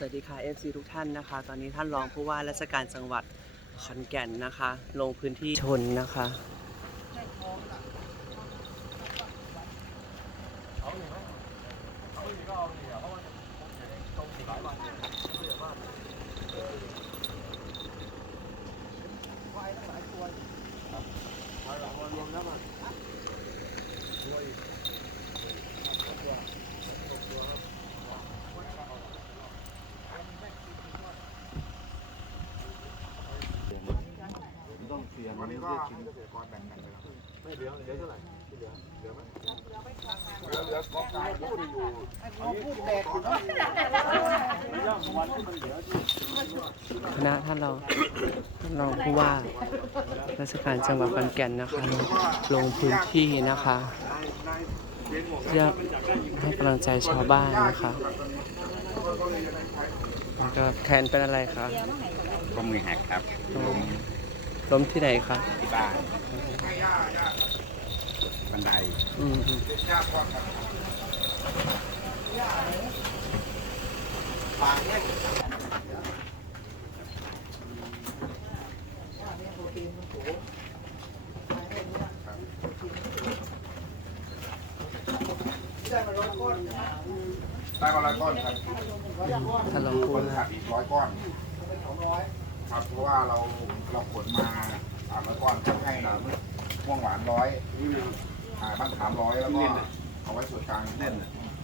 สวัสดีค่ะ FC ทุกท่านนะคะ ตอนนี้ท่านรองผู้ว่าราชการจังหวัดขอนแก่นนะคะ ลงพื้นที่ชนนะคะต้องเอา งวันนี้ก็ให้เกษตรกรแบ่งกันไปแล้วไม่เหลือเหลือเท่าไหร่ที่เหลือเหลือไหมเหลือเหลือของผู้พูดอยู่คณะท่านรองท่านรองผู้ว่าราชการจังหวัดขอนแก่นนะคะลงลงพื้นที่นะคะเพื่อให้กำลังใจชาวบ้านนะคะแล้วก็แทนเป็นอะไรคะก็มือหักครับ ล้มล้มที่ไหนคะที่บ้านบันไดอืมอืมได้มาร้อยก้อนครับท่านรองผู้คนว่าขาดอีกร้อยก้อน ครับ เพราะว่าเราเราขนมาสามร้อยก้อนจะให้ม่วงหวานร้อยอ่าบ้านขามร้อยแล้วก็เอาไว้ส่วนกลางเน่น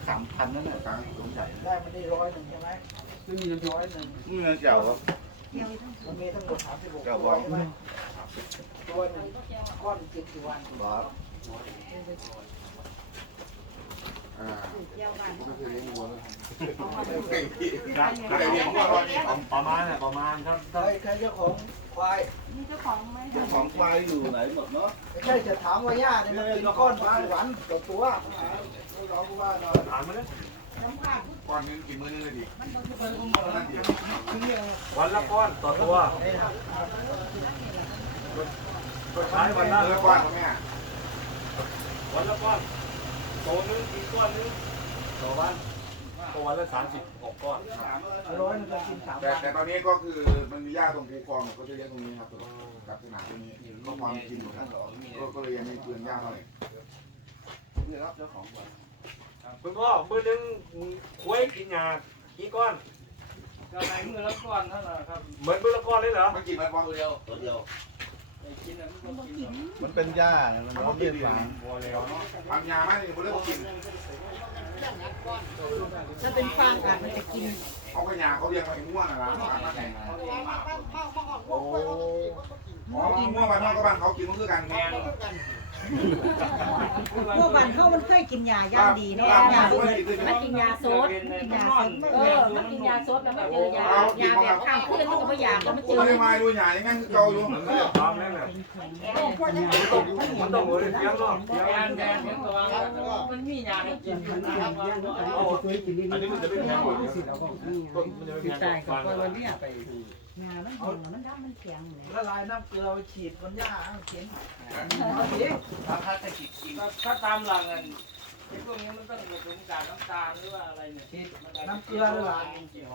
สามพันนั่นแหละกลางลงใหญ่ได้มันได้ร้อยหนึ่งใช่ไหมไม่มีร้อยหนึ่งนี่เงินเก่าครับมันมีทั้งหมดสามสิบหกเก่าตับวอกตัวหนึ่งก้อนกินกี่วันบอกอ่าผมไม่เคยเลี้ยงวัวเลยเก่งพี่เคยเลี้ยงวัวตอนนี้ประมาณน่ะประมาณครับใครใครเจ้าของควายเจ้าของไหมเจ้าของควายอยู่ไหนหมดเนาะไม่ใช่จะถามว่าย่าเนี่ยมันกินก้อนกี่วันต่อตัวราก็ว่าเราถามมาเลยก้อนนึงกี่มื้อนึงเลยดิวันละก้อนต่อตัวก็ใช้วันละมื้อละก้อนแม่วันละก้อน โตนึงอีกก้อนนึงต่อวันต่อวันละสามสิบหกก้อนร้อยหนึงก็กินสามแต่วันแต่ตอนนี้ก็คือมันมีหญ้าตรงภูคลองก็จะเลี้ยงตรงนี้ครับกับสนามตรงนี้ก็พอมีกินหมดแล้วก็ก็เลยยังไม่เปลืองหญ้าเท่าไหร่นี่ครับเจ้าของควายคุณพ่อมือนึงคุยกินยากี่ก้อนก็ไหนมือละก้อนเท่านั้นครับเหมือนมือละก้อนเลยเหรอมันกินมันพอตัวเดียวตัวเดียวไอ้กินอะ มันก็กินมันเป็นหญ้ามันร้อนเรียบร้อยพอแล้วเนาะทำยาไหมนี่ผมเรียกว่ากินถ้าเป็นฟางอาจมันจะกินเขาก็ยาเขาเรียกมาง่วงอะไรมาแต่งโอ้หมอกินง่วงไปนอกก็บ้านเขากินมันคือกันแทนพวกบ้านเฮามันเคยกินยาย่างดีเนาะยาสูตรมันกินยาโซดกินยาโซดเออมันกินยาโซดแล้วมันเจอยายาแบบข้างคืนมันก็บ่อยากแล้วมันเจอไม่ได้มาดูหยาอย่างนั้นคือเก่าอยู่ตา มนั่นแหละโอ้พวกนั้นมันต้องมือเสียงเนาะเสียงแดนแดนเนี่ยตัวมันมียาให้กินนะครับอันนี้มันจะเป็นแพงกว่านี้ต้นมันจะเป็นแพงกว่าฟันยามันหอมมันดำมันแข็งเลยละลายน้ำเกลือไปฉีดบนหญ้าเอาเข็นถ้าตามหลังอันพวกนี้มันต้องผสมกับน้ำตาลหรือว่าอะไรเนี่ยน้ำเกลือเลยล่ะสีห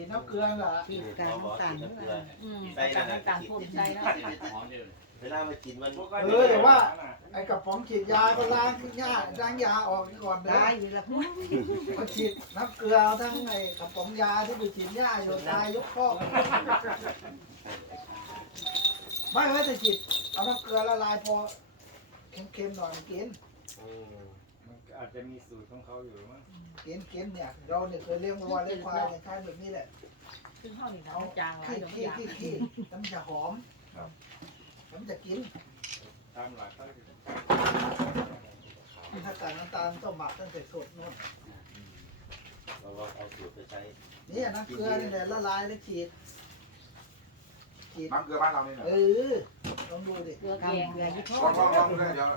อมฉีดน้ำเกลือล่ะที่การน้ำตาลนั่นแหละอืมการน้ำตาลพ่นใส่แล้วเวลามากินมันเออแต่ว่า ไอ้กระป๋องฉีดยาก็ล้างหญ้าล้างยาออกก่อนนะได้อยู่ละพุ่นมาฉีดน้ำเกลือเอาทั้งไอ้กระป๋องยาที่ไปฉีดหญ้าอยู่ตายยกข้อไม่ไม่แต่ฉีดเอาน้ำเกลือละลายพอเค็มๆหน่อยกินอาจจะมีสูตรของเขาอยู่มั้งกินกินเนี่ย เราเนี่ยเคยเลี้ยงวัวเลี้ยงควายเนี่ยคล้ายแบบนี้แหละซึ่งเฮานี่น้ำจางหลายขี้ดอกขี้ยาขี้ขี้น้ำจะหอมน้ำจะกิน ตามหลักเขาถ้าการน้ำตาลต้องหมักตั้งแต่สดนู่นเราเอาสูตรไปใช้นี่น้ำเกลือนี่แหละละลายแล้วฉีด ฉีดน้ำเกลือบ้านเราเนี่ยเออ ลองดูดิเกลือแกง เกลือยี่ห้อลองลองลองเลยเดี๋ยว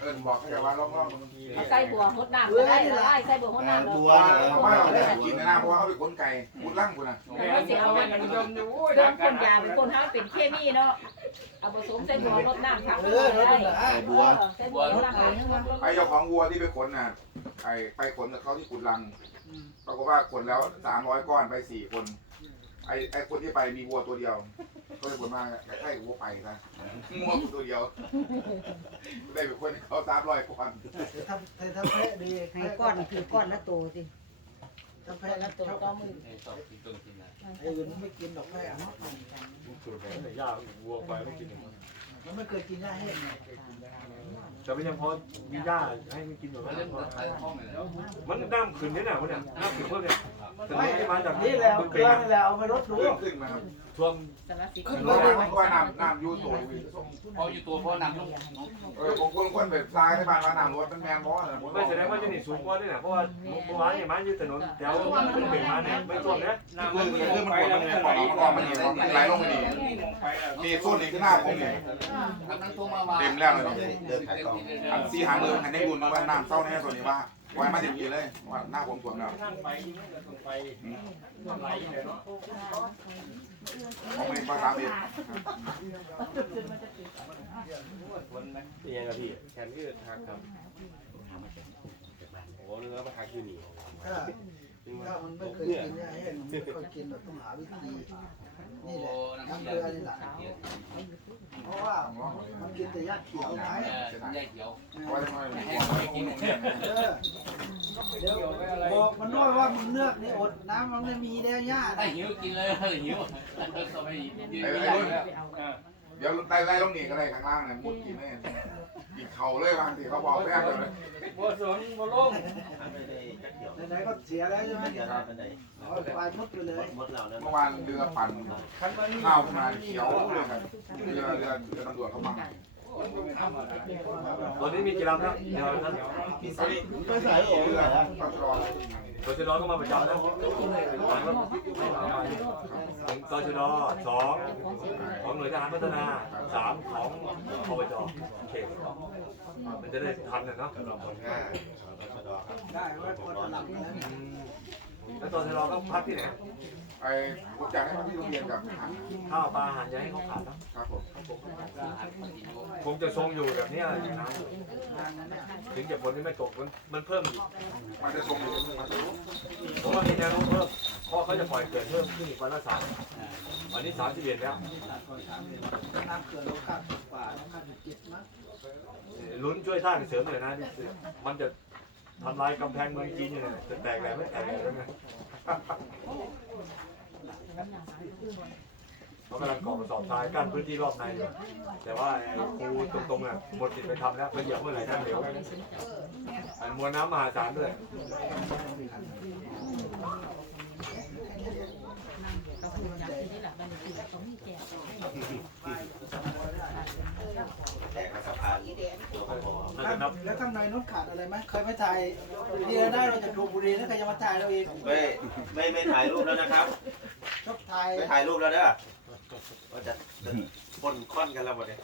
เอิญบอกให้ว่าลองลองบางทีใส่บัวหดน้ำก็ได้ละลายใส่บัวหดน้ำบัวว่าเราได้กินนะเพราะว่าเขาเป็นคนไก่คุณล่างคุณนะแต่ว่าสิเอาไว้กันยมอยู่เรื่องคนยาเป็นคนเฮาเป็นเคมีเนาะ เอาผสมใส่บัวรดน้ำผักเออแล้วดูนะบัวใส่บัวรดน้ำผักไอเจ้าของวัวที่ไปขนน่ะไอไปขนกับเขาที่ขุดลังปรากฏว่าขนแล้วสามร้อยก้อนไปสี่คน ไอ้ไอ้คนที่ไปมีวัวตัวเดียว ก็เลยขนมาใกล้ๆวัวไปนะวัวตัวเดียวได้เป็นคนเขาสามร้อยก้อนทำทำแพะดีให้ก้อนคือก้อนละโตสิทำแพะล้วตัวก็มือไอ้สองกินต้นกินนะไอ้อื่นไม่กินดอกแพะสูตรไหนแต่ย่าวัวไปไม่กินมันไม่เคยกินหญ้าแห้งแต่ไม่ยังพอมีย่าให้มันกินอยู่แล้วมันน้ำขึ้นเนี่ยนะมันเนี่ยน้ำขึ้นเพิ่มเนี่ย ไม่ไม่มาจากนี่แหละเกลือนี่แหละเอาไปรดดูเพิ่มขึ้นมาครับท่วมสารสิขึ้นเลยเพราะว่าน้ำน้ำยูโซนพออยู่ตัวเพราะนำลงเออผมคนคนแบบทรายที่บ้านว่าน้ำรถมันแมนบอสไม่แสดงว่าจะหนีสูงกว่าด้วยนะเพราะว่าเมื่อวานเนี่ยมันยืดถนนแถวขึ้นเบรกมาเนี่ยไม่ท่วมเนี่ยคือคือมันปวดมันเนี่ยปวดมันก่อนมันเห็นมันไหลลงไปดีมีโซนนี้ขึ้นหน้าผมเนี่ยทั้งตัวมามาเต็มแล้วเลยเดินขายกล่องอันซีหางเรือหันได้บุญว่าน้ำเศร้าแน่ส่วนนี้ว่า ว่ามาอย่างนี้เลยว่าหน้าผมท่วมแล้วไปไปทำไรเลยเนาะผมเป็นภาษาเบ็ดเป็นยังไงพี่แขนยืดหักครับโอ้นึกว่ามาหักอยู่นี่ถ้า ถ้ามันไม่เคยกินหญ้าแห้งมันไม่เคยกินเราต้องหาวิธีนี่แหละน้ำเกลือนี่แหละเพราะว่ามันกินแต่หญ้าเขียวไงยกเขียวเพราะว่าทำไมมันท่วมมันท่วมเขียเออเดี๋ยวบอกมันด้วยว่ามันเนือกนี่อดน้ำมันไม่มีแล้วหญ้าถ้าหิวกินเลยหิวสมัยยืนไอ้ไม่ไอ้ได้รุ่น เดี๋ยวไล่ไล่ลงนี่ก็ได้ข้างล่างเนี่ยมุดกินแน่กินเข่าเลยบางทีเขาบอกแม่เลยบ่สนบ่ลงไม่ได้จักเดียวไหนๆก็เสียแล้วใช่ไหมเดี๋ยวเราไปไหนเอาไปมุดไปเลยหมดเราแล้วเมื่อวานเรือปั่นข้าวขึ้นมาเขียวเลยครับเรือเรือเรือตำรวจเขามาตอนนี้มีกี่ลำแล้วเดี๋ยวนั้นไปใส่โอ้ยปัสสาวะตชดก็มาประจำแล้วตชดสองของ หน่วยทหารพัฒนาสามของอบจเขตมันจะได้ทันนะเนาะ ง่ายได้ไว้พอจะหลับ แล้วเนี่ยแล้วตชดก็พักที่ไหนไอ้ผมอยากให้มาที่โรงเรียนกับข้าวปลาอาหารจะให้เขาขาดนะครับผมคงจะทรงอยู่แบบนี้อย่างนั้นถึงจะฝนที่ไม่ตกมันมันเพิ่มอีกมันจะส่งมันจะรู้เพราะว่ามีแนวโน้มเพิ่มเพราะเขาจะปล่อยเกิดเพิ่มขึ้นอีกวันละสามวันนี้สามสิบเอ็ดแล้วน้ำเกลือโลกาป่าน้ำมันจิตมั้งลุ้นช่วยท่านเสริมหน่อยนะมันจะ ทำลายกำแพงเมืองจีนอยู่เนี่ยจะแตกแหลกไม่แตกแล้วไงเขากำลังก่อกระสอบทรายกั้นพื้นที่รอบในอยู่แต่ว่าไอ้ครูตรงๆอะหมดสิทธิ์ไปทำแล้วไปเหยียบเมื่อไหร่ท่านเร็วอันมวลน้ำมหาศาลด้วยก็คือจากที่หลักบันทึกตรงนี้แจก แตกสะพาน น่าจะนับแล้วข้างในนู้นขาดอะไรไหมเคยไม่ถ่ายนี่เราได้เราจากดูบุรีแล้วใครจะมาถ่ายเราเองไม่ไม่ไม่ถ่ายรูปแล้วนะครับ ชอบถ่าย ไม่ถ่ายรูปแล้วเด้อว่าจะปนค่อนกันแล้วหมดเลย